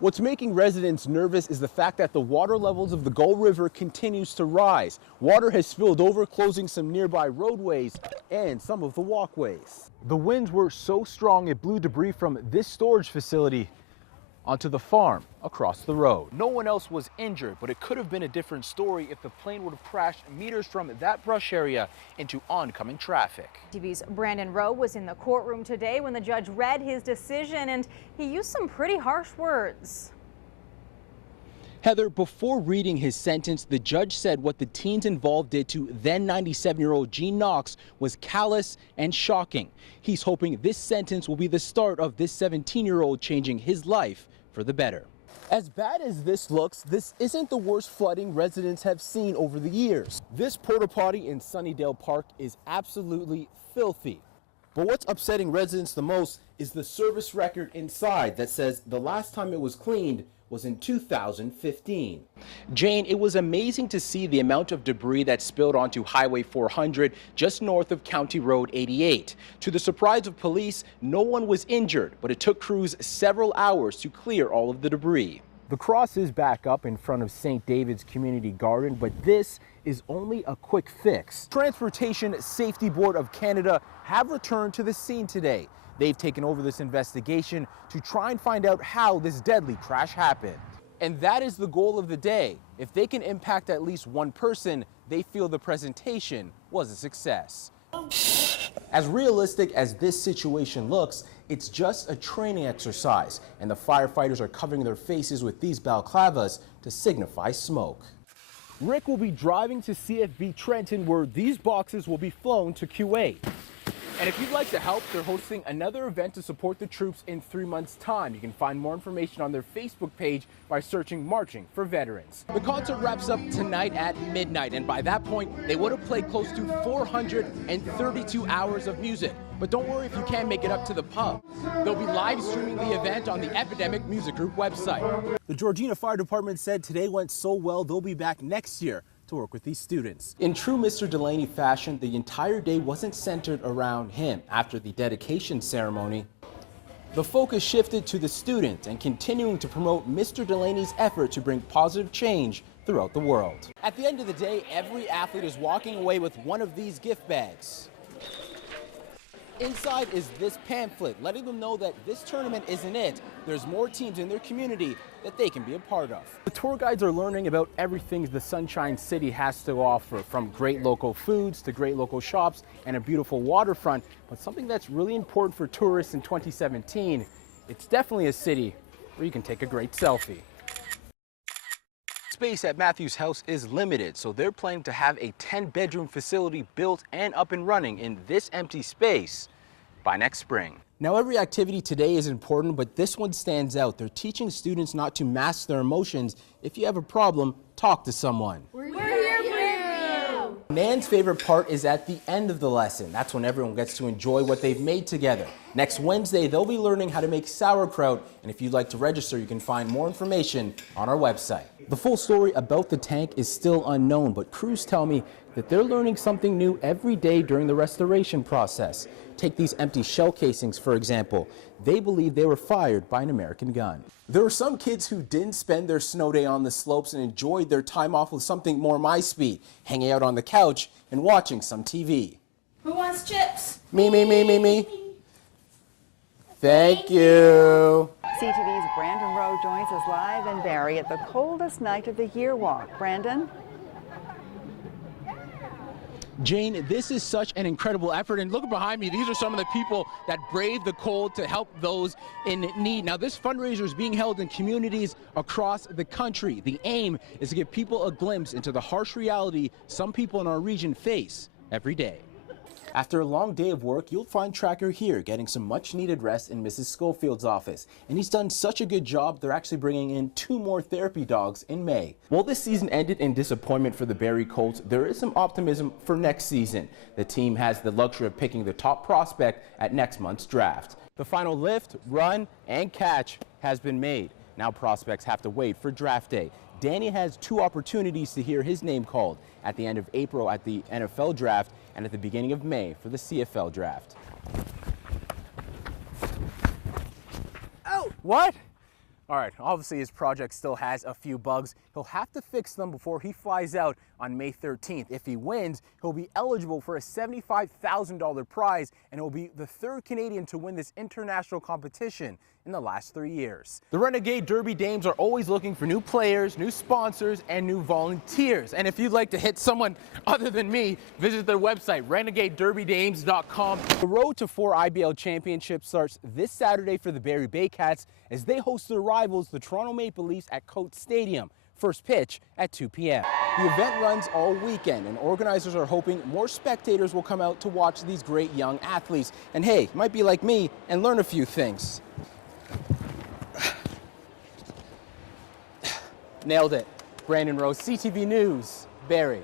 What's making residents nervous is the fact that the water levels of the Gull River continues to rise. Water has spilled over, closing some nearby roadways and some of the walkways. The winds were so strong it blew debris from this storage facility onto the farm across the road. No one else was injured, but it could have been a different story if the plane would have crashed meters from that brush area into oncoming traffic. CTV's Brandon Rowe was in the courtroom today when the judge read his decision, and he used some pretty harsh words. Heather, before reading his sentence, the judge said what the teens involved did to then 97-year-old Gene Knox was callous and shocking. He's hoping this sentence will be the start of this 17-year-old changing his life for the better. As bad as this looks, this isn't the worst flooding residents have seen over the years. This porta potty in Sunnydale Park is absolutely filthy. But what's upsetting residents the most is the service record inside that says the last time it was cleaned was in 2015. Jane, it was amazing to see the amount of debris that spilled onto Highway 400 just north of County Road 88. To the surprise of police, no one was injured, but it took crews several hours to clear all of the debris. The cross is back up in front of St. David's Community Garden, but this is only a quick fix. Transportation Safety Board of Canada have returned to the scene today. They've taken over this investigation to try and find out how this deadly crash happened. And that is the goal of the day. If they can impact at least one person, they feel the presentation was a success. As realistic as this situation looks, it's just a training exercise, and the firefighters are covering their faces with these balaclavas to signify smoke. Rick will be driving to CFB Trenton, where these boxes will be flown to Kuwait. And if you'd like to help, they're hosting another event to support the troops in 3 months' time. You can find more information on their Facebook page by searching Marching for Veterans. The concert wraps up tonight at midnight, and by that point, they would have played close to 432 hours of music. But don't worry if you can't make it up to the pub. They'll be live streaming the event on the Epidemic Music Group website. The Georgina Fire Department said today went so well, they'll be back next year to work with these students. In true Mr. Delaney fashion, the entire day wasn't centered around him. After the dedication ceremony, the focus shifted to the students and continuing to promote Mr. Delaney's effort to bring positive change throughout the world. At the end of the day, every athlete is walking away with one of these gift bags. Inside is this pamphlet, letting them know that this tournament isn't it. There's more teams in their community that they can be a part of. The tour guides are learning about everything the Sunshine City has to offer, from great local foods to great local shops and a beautiful waterfront. But something that's really important for tourists in 2017, it's definitely a city where you can take a great selfie. Space at Matthew's house is limited, so they're planning to have a 10-bedroom facility built and up and running in this empty space by next spring. Now, every activity today is important, but this one stands out. They're teaching students not to mask their emotions. If you have a problem, talk to someone. We're here for you! Nan's favorite part is at the end of the lesson. That's when everyone gets to enjoy what they've made together. Next Wednesday, they'll be learning how to make sauerkraut, and if you'd like to register, you can find more information on our website. The full story about the tank is still unknown, but crews tell me that they're learning something new every day during the restoration process. Take these empty shell casings, for example. They believe they were fired by an American gun. There were some kids who didn't spend their snow day on the slopes and enjoyed their time off with something more my speed, hanging out on the couch and watching some TV. Who wants chips? Me. Thank you. CTV's Brandon Rowe joins us live in Barrie at the coldest night of the year walk. Brandon? Jane, this is such an incredible effort, and look behind me, these are some of the people that braved the cold to help those in need. Now, this fundraiser is being held in communities across the country. The aim is to give people a glimpse into the harsh reality some people in our region face every day. After a long day of work, you'll find Tracker here getting some much-needed rest in Mrs. Schofield's office. And he's done such a good job, they're actually bringing in 2 more therapy dogs in May. While this season ended in disappointment for the Barrie Colts, there is some optimism for next season. The team has the luxury of picking the top prospect at next month's draft. The final lift, run, and catch has been made. Now prospects have to wait for draft day. Danny has 2 opportunities to hear his name called, at the end of April at the NFL draft and at the beginning of May for the CFL draft. Oh! What? All right, obviously his project still has a few bugs. He'll have to fix them before he flies out on May 13th. If he wins, he'll be eligible for a $75,000 prize, and he'll be the third Canadian to win this international competition in the last 3 years. The Renegade Derby Dames are always looking for new players, new sponsors, and new volunteers. And if you'd like to hit someone other than me, visit their website, renegadederbydames.com. The road to 4 IBL championships starts this Saturday for the Barrie Baycats as they host their rivals, the Toronto Maple Leafs, at Coates Stadium. First pitch at 2 p.m. The event runs all weekend, and organizers are hoping more spectators will come out to watch these great young athletes. And hey, you might be like me and learn a few things. Nailed it. Brandon Rowe, CTV News, Barrie.